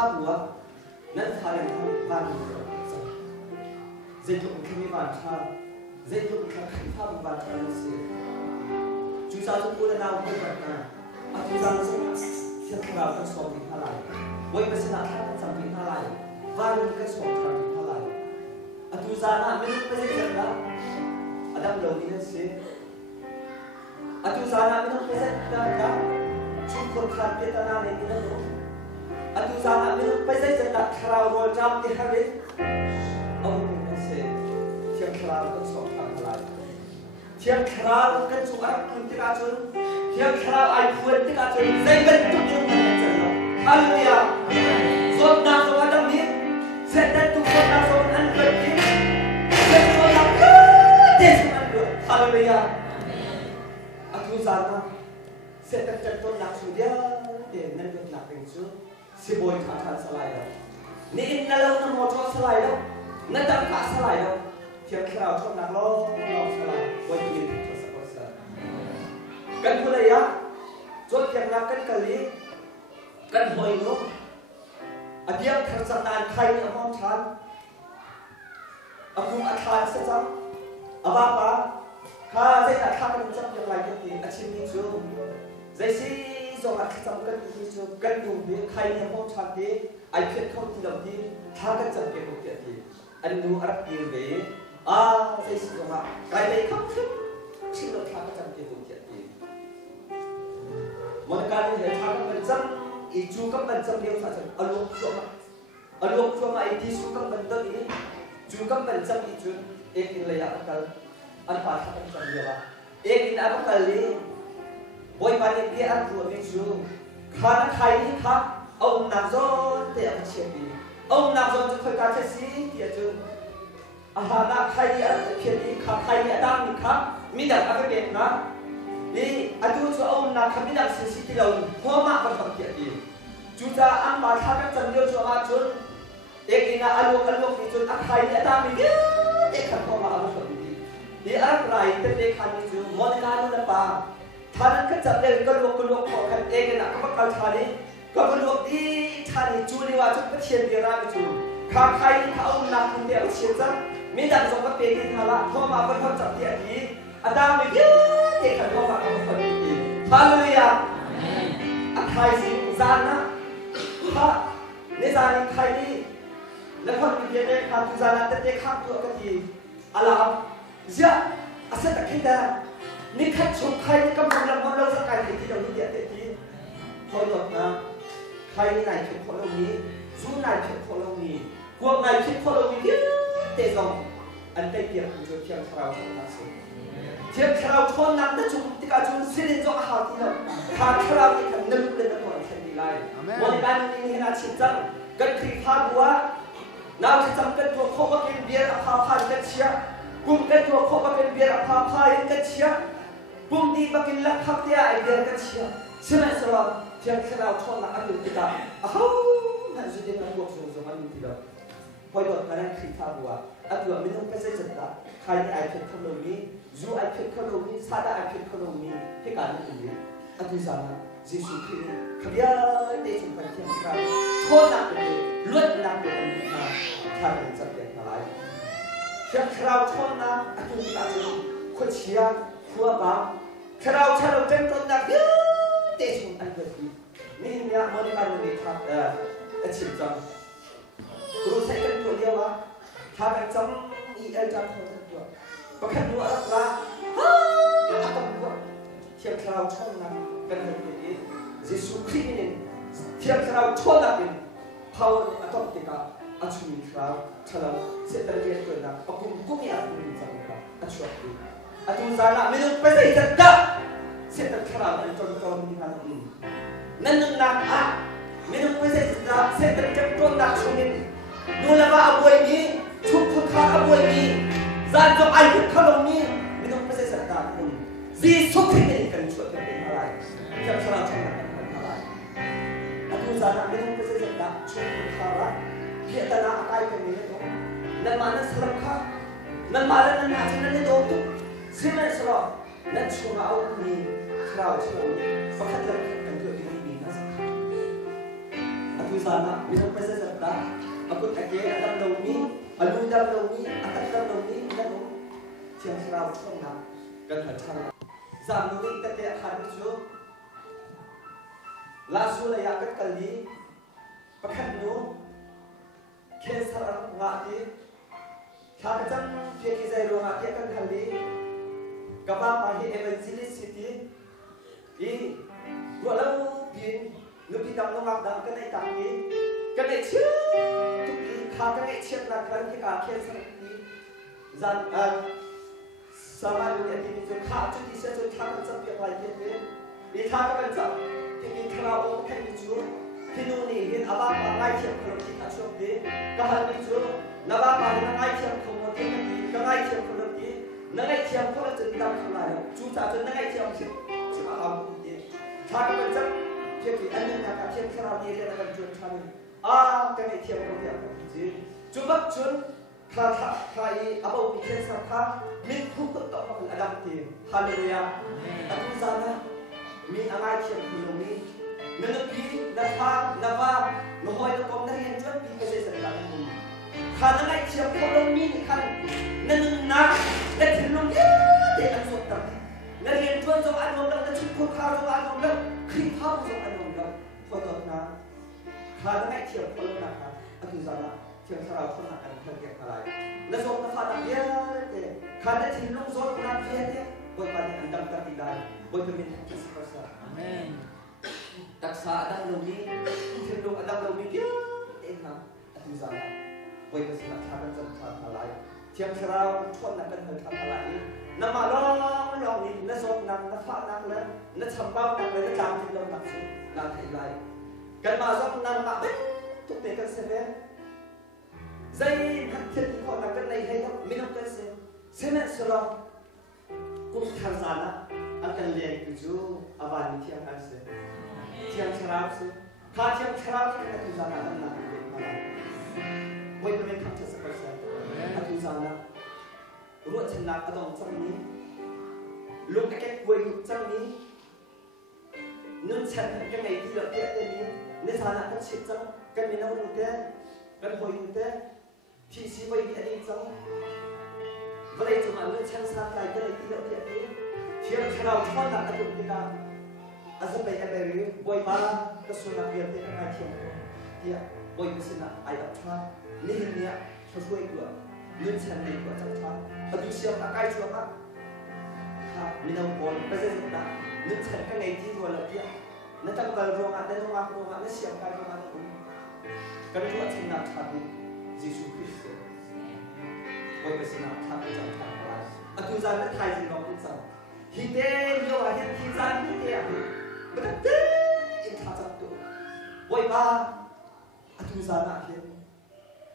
าบัวนั้นทายังบ้านเจ็ดลูกขึ้นมีบ้านชาเจ็ดลูกขึ้นข้าวบ้านชาเสียจุดสุดพูดแล้วพูดแบบนั้นอาจุดสุดเชื่อเราต้องสอบถึงเท่าไหร่วัยเป็นสิ่งที่ต้องจำเป็นเท่าไหร่บ้านก็สอบถึงเท่าไหร่อาจุดนั้นไม่ต้องไปเจอแล้วอาดัมโลกินเสียอาจุดนั้นไม่ต้องไปเจอแล้วชุมคนขาดเจตนาในนี้นะลูกอาจุดนั้นไม่ต้องไปเจอแล้วคราวโรจามที่ฮาริสเอาไม่เสียเชื่อเราต้องสอบถึงเท่าไหร่เชื่อเรากันสุอาคุณที่อาจุนเชื่อเราไอ้คนที่อาจุนใจเป็นทุกอย่างในใจเราฮาเลลูยาสวดน้ำสวดน้ำนี้เสร็จแล้วทุกคนน้ำสวดอันเป็นนี้เสร็จแล้วน้ำเด็กมันด้วยฮาเลลูยาอาจุนสานะเสร็จแล้วจนนักสุดยอดเด่นนั่นเป็นนักเป็นสุดสิบอยขาดสลายแล้วนี่อินนั่นเราต้องมอจอสลายแล้วนั่นตั้งขาสลายแล้วเชื่อเราชอบนักร้องสลายวันยืนทศกัณฐ์กันคนละยะจดอย่างนักกันกะลีกันหอยนุ๊กอดีตขันสนานใครในห้องฉันอาคุณอาคารเสียจังอาบ้าป้าข้าใจอาคารกันจังอย่างไรกันดีอาชีพนี้จูใจสิส่งอาคารจังกันที่จูกันดูดีใครในห้องฉันดีไอเพียรเข้าที่ลำดีท่ากันจังเกี่ยวกับเกี่ยวกับอันดูอาร์กิลเบใจสิส่งมาใครในข้างขึ้นชื่อเราท่ากันจังเกี่ยวกับเกี่ยวกับวันการนี้เห็นท่ากันจังอีจูกับมันจังเดียวสักอารมณ์ชัวมาอีที่จูกับมันตัวนี้จูกับมันจังอีจูเอกอินเลยอะกันอันผ่านท่ากันจังเดียวเอกอินอะกันเลยบอยปานิเดียอันตัวนี้จูข้าใครที่ข้าเอาหนักจนเตะเชียร์ดีเอาหนักจนจะคอยการเช็ดสีเดียจูอาหารใครที่อันเชียร์ดีข้าใครที่ดังนี่ข้ามีแต่อะไรเด็กนะนี่อาจูจะเอาหนักขมิ้นดังสีที่เราหัวมากกว่าคนเดียดีจูจะอันมาท่ากันจังเดียวจูมาจูเอกอินอะลูกนี่จูใครที่ดังนี่เด็กขันหัวมาเอาคนดีนี่อะไรแต่เด็กขันนี่จูมอนิการนู่นละป่าท่านั้นก็จับเด็กก็ลวกขอกันเอกอินอะก็มาเกาชานี้ก็มาลวกดีท่านี้จูนี่ว่าจูก็เชียนเดียร์นะจูข้าใครที่เขาเอาหนักคนเดียวเชียนจังมีดังสองก็เปย์กินทาระหัวมาเป็นคนจับเดียดีอาดามไม่ยืดเด็กขันหัวมาเอาคนดีฮาเลลูยาอันไทยสิจานนะพระในจานไทยนี่แล้วคนมีเดียเนี่ยความจานนั้นแต่เด็กข้ามตัวกันทีอะไรเจ้าอาศัยตะกี้แต่นี่ขัดชมใครนี่กำลังลำบากเราสักการที่เราเดียดทีพอหลดนะใครนี่ไหนคิดคนเรานี้สู้ไหนคิดคนเรานี้พวกไหนคิดคนเรานี้เตะส่งอันเตะเกี่ยวกับจุดเทียมคราวของนักสู้เทียมคราวทนนักแต่จุดที่การจุดสิ่งที่อาหารที่เราขาดคราวที่ทำนึกเลยนะตัวแค่ดีไล่วันนี้การนี้นะชิดจังกันคือพาบัวน้ำชิดจังกันตัวเขามาเป็นเบียร์พาพายกันเชียกลุ่มกันตัวเขามาเป็นเบียร์พาพายกันเชียกลุ่มนี้มากินลักขับเตี้ยไอเดียกันเชียใช่ไหมสำหรับเทียมคราวทนนักอันนี้ติดตาอ้าวนั่นสุดที่นั่นบวกสูงๆมันมีที่เราพอหยดมาแล้วคือพาบัวอันตัวไม่ต้องไปใส่จัดตาใครที่ไอเพชรขนมนี้จูไอเพชรขนมนี้ซาดาไอเพชรขนมนี้ที่การนี้ดีอันที่สามเยซูคริสต์ขยันเดชอุปถัมภ์เราโทษนักเลยลวดนักเลยอันนี้มาทำให้จับเด็กอะไรเชื่อคราวโทษนักอันที่การจะคนเชียร์หัวบ้าคราวเราเป็นต้นนักเยอะเดชอุปถัมภ์นี่เนี่ยมันการนี้ทำชิมจังรู้ใช่กันตัวเดียววะทำกันจังอีเอลจังคนตัวก็แค่ดูอะไรละเชื่อคราวโทษนักเป็นคนดีเยซูคริสต์นี่เทียบคราวโทษนักเป็นพาวอัตโนมัติกาอัจฉริยะฉลาดเสร็จแล้วเรียนตัวนักเอาคุณกุ้งยังมีจังครับอัจฉริยะอัจฉริยะไม่ต้องไปใส่จัดเสร็จแล้วคราวนั้นจนมีการนั่นนักอ่ะไม่ต้องไปใส่จัดเสร็จแล้วจนนักช่วงนี้ดูแลว่าอบวยนี้ชุบคุณค่าอบวยนี้จานจงไอ้คุณขนมนี้ไม่ต้องไปใส่จัดคุณซีสุขินี่กันช่วยกันเป็นอะไรเทียบคราวโทษนักอาตุจานะไม่ต้องไปเสียดายช่วยคุณค่าละเพียรแต่ละอะไรกันนี่เลยนั่นมานั่นสลับข้านั่นมาแล้วนั่นมาที่นั่นเลยโดนตุ๊กสิ่งนั้นสลับนั่นช่วยเอามีคราวช่วยประคับเรื่องกันเกิดที่มีนะสักอาตุ sana minang present da aku kake adam lomi alu dam lomi atak dam lomi dam chiang srau song na kan thachang zam nu ta te khan chu la su la ya kat kali pakhat nu ke sar nga ti kha chang ke ki zai ro nga ke kan khali kaba pa hi evangelicity i walau bin lúc đi đâm nó mặc đâm cái này tặng đi cái này chứ tụi đi khá cái này chết là cái cả kia sang đi dàn sao mà được thì mình khá chút đi sẽ chút khá cái tập việc lại kia đi đi khá cái tập thì mình khá ô cái mình chú thì nó này hiện à ba mà ngay chuyện không thì khá chút đi cái hai mình chú nó ba mà nó ngay chuyện không có cái gì cái ngay chuyện không đi nó ngay chuyện không là chân tâm không lại chú trả cho nó ngay chuyện chứ mà không đi khá cái tập jadi anda nak asyik kerana dia akan jual kami. Kami tiap kali apa jadi. Cuba cun kai apa bikin sarka min hukum tak makan adam ti. Haleluya. Aku sana min angai tiap kali min. Menepi nava nohoi nak kau nak yang jual pi kerja sarka min. Karena angai tiap kali min kan nenang dan terlong dia ansut tapi. Nari yang jual jauh anu dah, cukup kau jauh anu dah. Kita jauh anu dah. Foto na, kada ngay tiap kalau nak, aku sana tiap sarau pun akan kerja kalai. Nasok na kada dia, kada cilung zor nak dia, boleh pada andam tertidai, boleh berminat sesuatu. Amen. Taksa adam lumi, cilung adam lumi dia, enak, aku sana, boleh bersilat kada jam kalai. Tiap sarau pun akan kerja kalai. Nama long ni, nasok nak nak le, nak sambal nak le, nak jampi long nak su. Nak ilai, kan masuk nan mak ben, tu mereka seven. Zai hancur kau nak kan naik hai minum kan seven serap. Kum khazana akan lihat tuju awan tiang kan tiang serap kah tiang serap kita tu sana kan nak lihat malam. Boleh mereka tu seperti tu sana. Ruat cenak atau macam ni, lu kakek boleh macam ni. Nun chân cái này đi được tiết đi nên sao là các chuyện trong cái mình đâu được thế cái hồi được thế thì chỉ vậy đi đi trong và đây chúng mình nun chân sang cái này đi được tiết đi thì cái nào cho là cái được cái nào asal baik apa ni boy bala kesulitan dia tidak macam dia boy kesulitan ayat thang ni ni sesuai gua nun chân này gua trong thang aduh siapa kai siapa minum bol pasal kita nun chân cái này chỉ vừa là kia nó tăng vào ruộng nó xiêm cái ruộng ăn cũng cái đó là chân nào thà đi Giêsu Christ vậy cái chân nào thà đi chẳng thà lại tu gian nó thay gì nó cũng chẳng khi thế nhiều là hiện khi gian như thế à mà cái thế in thà chẳng tu vậy ba tu gian là hiện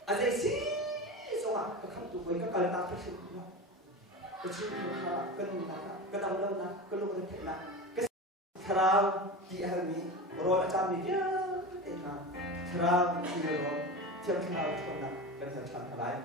vậy xí xong à cái không tu vậy cái cần ta phải chịu nó cái chịu nó cái nung nó cái đầu lâu nó cái lông nó thế nào Terang di hari roh macam ni dia, terang di roh, tiap kenal pun nak berjalan kelai.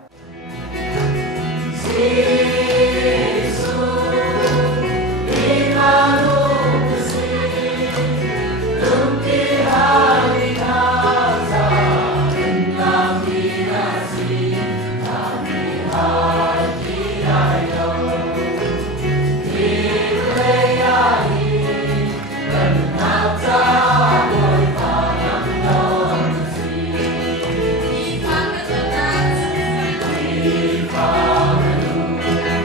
Hallelujah.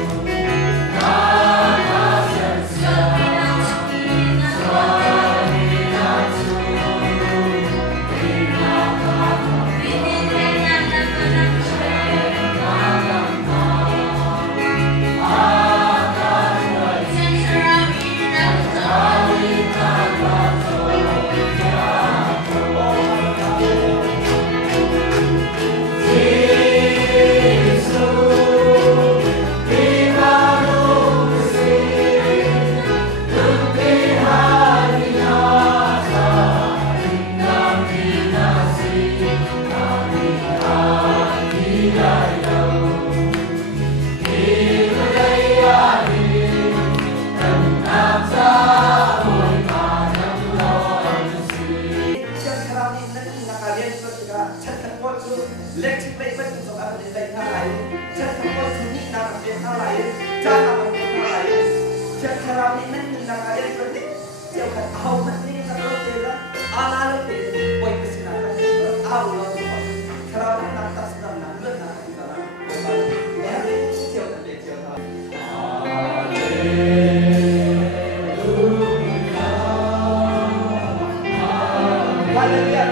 Siyempre suni na kapitalayo, Diyan ang kapitalayo. Siyempre marami na yung nakaya pwede. Siyempre aw na niya sa kapitala. Alalo din, boy kasi natin. Aw lang po. Karami na tas na nanglan na kapitala. Kaya siyempre din siyempre. Hallelujah.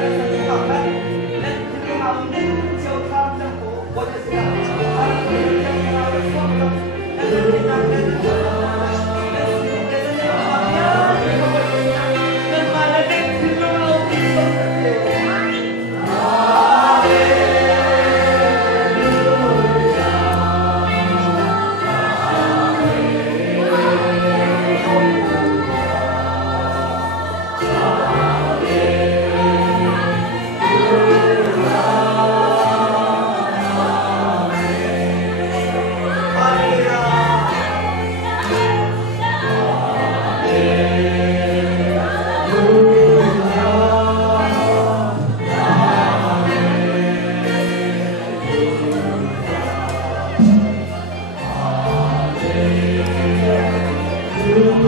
Hallelujah.